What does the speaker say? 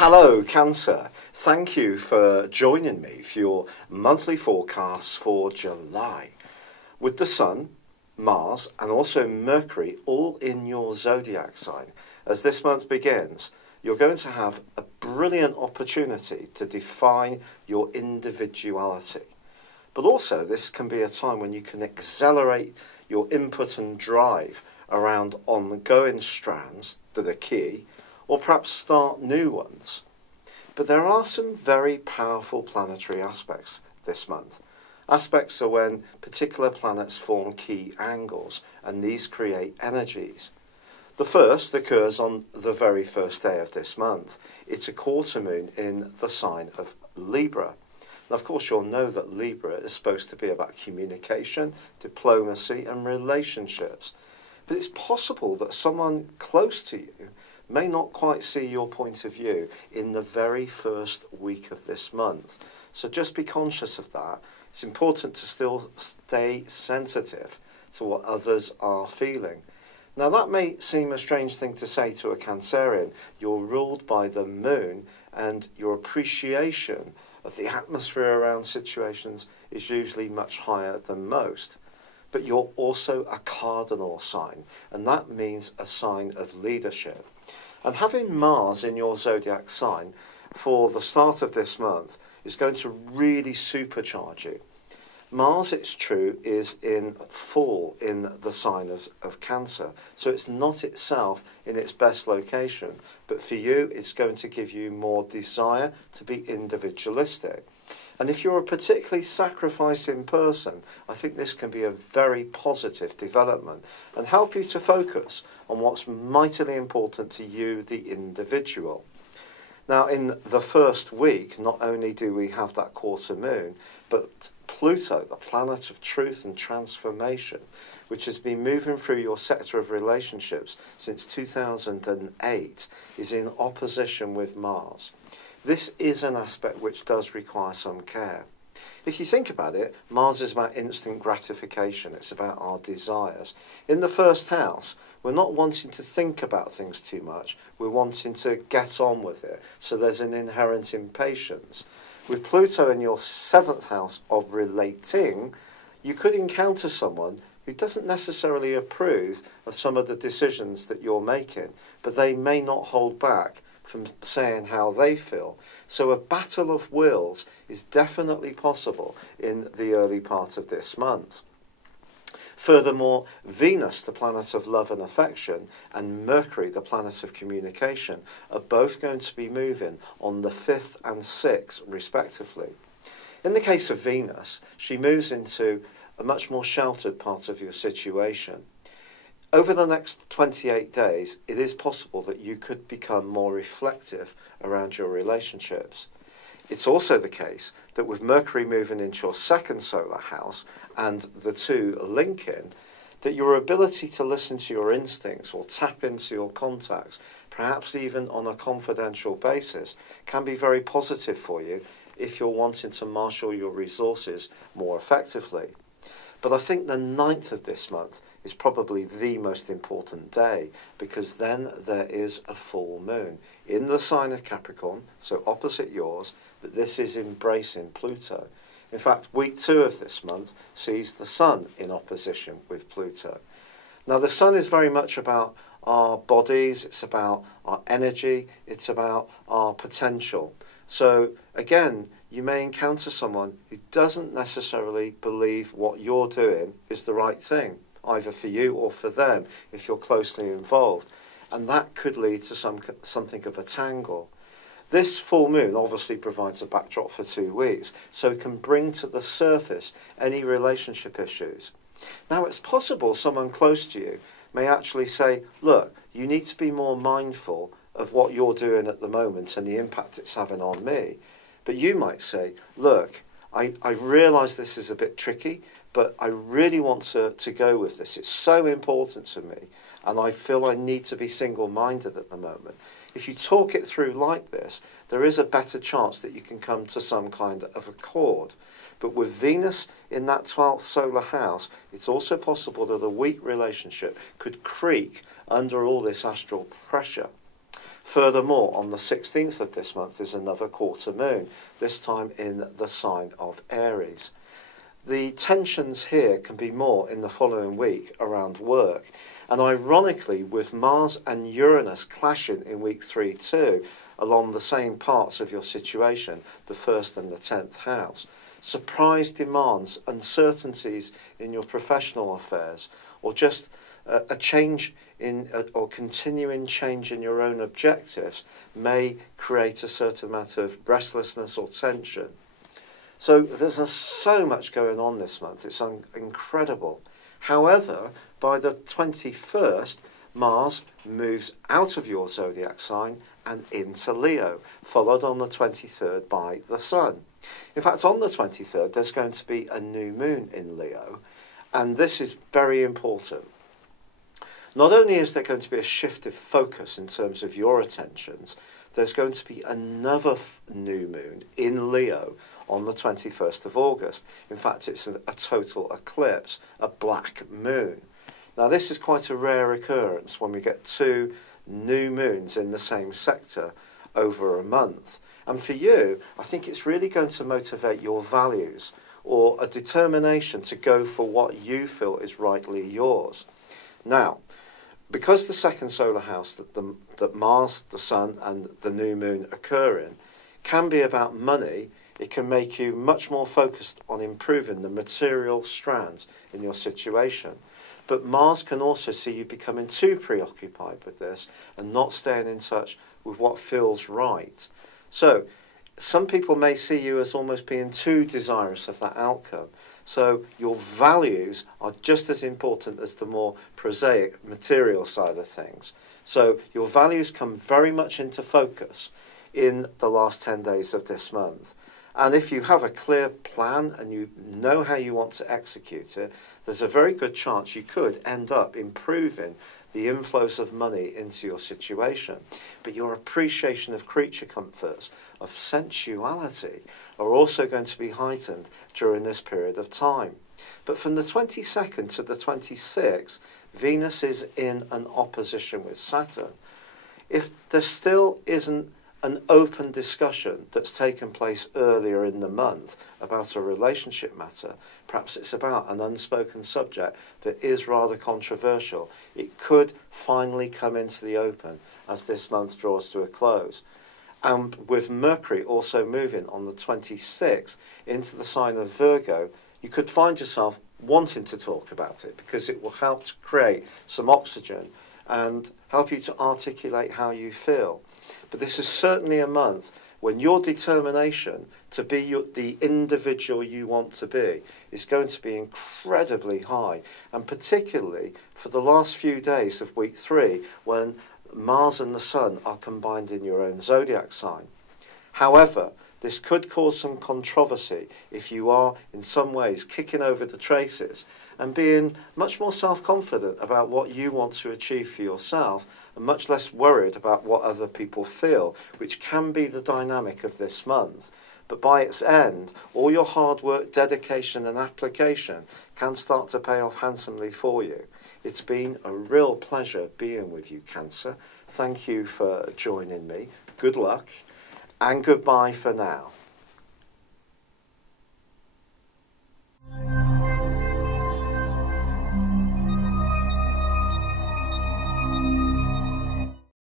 Hello, Cancer. Thank you for joining me for your monthly forecasts for July. With the Sun, Mars, and also Mercury all in your zodiac sign, as this month begins, you're going to have a brilliant opportunity to define your individuality. But also, this can be a time when you can accelerate your input and drive around ongoing strands that are key, or perhaps start new ones. But there are some very powerful planetary aspects this month. Aspects are when particular planets form key angles, and these create energies. The first occurs on the very first day of this month. It's a quarter moon in the sign of Libra. Now, of course, you'll know that Libra is supposed to be about communication, diplomacy, and relationships. But it's possible that someone close to you may not quite see your point of view in the very first week of this month. So just be conscious of that. It's important to still stay sensitive to what others are feeling. Now, that may seem a strange thing to say to a Cancerian. You're ruled by the moon, and your appreciation of the atmosphere around situations is usually much higher than most. But you're also a cardinal sign, and that means a sign of leadership. And having Mars in your zodiac sign for the start of this month is going to really supercharge you. Mars, it's true, is in full in the sign of Cancer, so it's not itself in its best location, but for you it's going to give you more desire to be individualistic. And if you're a particularly sacrificing person, I think this can be a very positive development and help you to focus on what's mightily important to you, the individual. Now, in the first week, not only do we have that quarter moon, but Pluto, the planet of truth and transformation, which has been moving through your sector of relationships since 2008, is in opposition with Mars. This is an aspect which does require some care. If you think about it, Mars is about instant gratification. It's about our desires. In the first house, we're not wanting to think about things too much. We're wanting to get on with it. So there's an inherent impatience. With Pluto in your seventh house of relating, you could encounter someone who doesn't necessarily approve of some of the decisions that you're making, but they may not hold back from saying how they feel. So a battle of wills is definitely possible in the early part of this month. Furthermore, Venus, the planet of love and affection, and Mercury, the planet of communication, are both going to be moving on the 5th and 6th, respectively. In the case of Venus, she moves into a much more sheltered part of your situation. Over the next 28 days, it is possible that you could become more reflective around your relationships. It's also the case that with Mercury moving into your second solar house and the two linking, that your ability to listen to your instincts or tap into your contacts, perhaps even on a confidential basis, can be very positive for you if you're wanting to marshal your resources more effectively. But I think the 9th of this month is probably the most important day, because then there is a full moon in the sign of Capricorn, so opposite yours, but this is embracing Pluto. In fact, week 2 of this month sees the Sun in opposition with Pluto. Now, the Sun is very much about our bodies, it's about our energy, it's about our potential. So, again, you may encounter someone who doesn't necessarily believe what you're doing is the right thing, either for you or for them, if you're closely involved. And that could lead to something of a tangle. This full moon obviously provides a backdrop for 2 weeks, so it can bring to the surface any relationship issues. Now, it's possible someone close to you may actually say, look, you need to be more mindful of what you're doing at the moment and the impact it's having on me. But you might say, look, I realise this is a bit tricky, but I really want to go with this. It's so important to me, and I feel I need to be single-minded at the moment. If you talk it through like this, there is a better chance that you can come to some kind of accord. But with Venus in that 12th solar house, it's also possible that a weak relationship could creak under all this astral pressure. Furthermore, on the 16th of this month is another quarter moon, this time in the sign of Aries. The tensions here can be more in the following week around work, and ironically, with Mars and Uranus clashing in week 3 too, along the same parts of your situation, the 1st and the 10th house, surprise demands, uncertainties in your professional affairs, or just a change in or continuing change in your own objectives may create a certain amount of restlessness or tension. So there's so much going on this month. It's incredible. However, by the 21st, Mars moves out of your zodiac sign and into Leo, followed on the 23rd by the Sun. In fact, on the 23rd, there's going to be a new moon in Leo, and this is very important. Not only is there going to be a shift of focus in terms of your attentions, there's going to be another new moon in Leo on the 21st of August. In fact, it's a total eclipse, a black moon. Now, this is quite a rare occurrence when we get two new moons in the same sector over a month. And for you, I think it's really going to motivate your values or a determination to go for what you feel is rightly yours. Now, because the second solar house that Mars, the Sun, and the new moon occur in can be about money, it can make you much more focused on improving the material strands in your situation. But Mars can also see you becoming too preoccupied with this and not staying in touch with what feels right. So, some people may see you as almost being too desirous of that outcome. So your values are just as important as the more prosaic material side of things. So your values come very much into focus in the last 10 days of this month. And if you have a clear plan and you know how you want to execute it, there's a very good chance you could end up improving the inflows of money into your situation. But your appreciation of creature comforts, of sensuality, are also going to be heightened during this period of time. But from the 22nd to the 26th, Venus is in an opposition with Saturn. If there still isn't an open discussion that's taken place earlier in the month about a relationship matter, perhaps it's about an unspoken subject that is rather controversial, it could finally come into the open as this month draws to a close. And with Mercury also moving on the 26th into the sign of Virgo, you could find yourself wanting to talk about it because it will help to create some oxygen and help you to articulate how you feel. But this is certainly a month when your determination to be the individual you want to be is going to be incredibly high, and particularly for the last few days of week 3 when Mars and the Sun are combined in your own zodiac sign. However, this could cause some controversy if you are in some ways kicking over the traces and being much more self-confident about what you want to achieve for yourself and much less worried about what other people feel, which can be the dynamic of this month. But by its end, all your hard work, dedication and application can start to pay off handsomely for you. It's been a real pleasure being with you, Cancer. Thank you for joining me. Good luck and goodbye for now.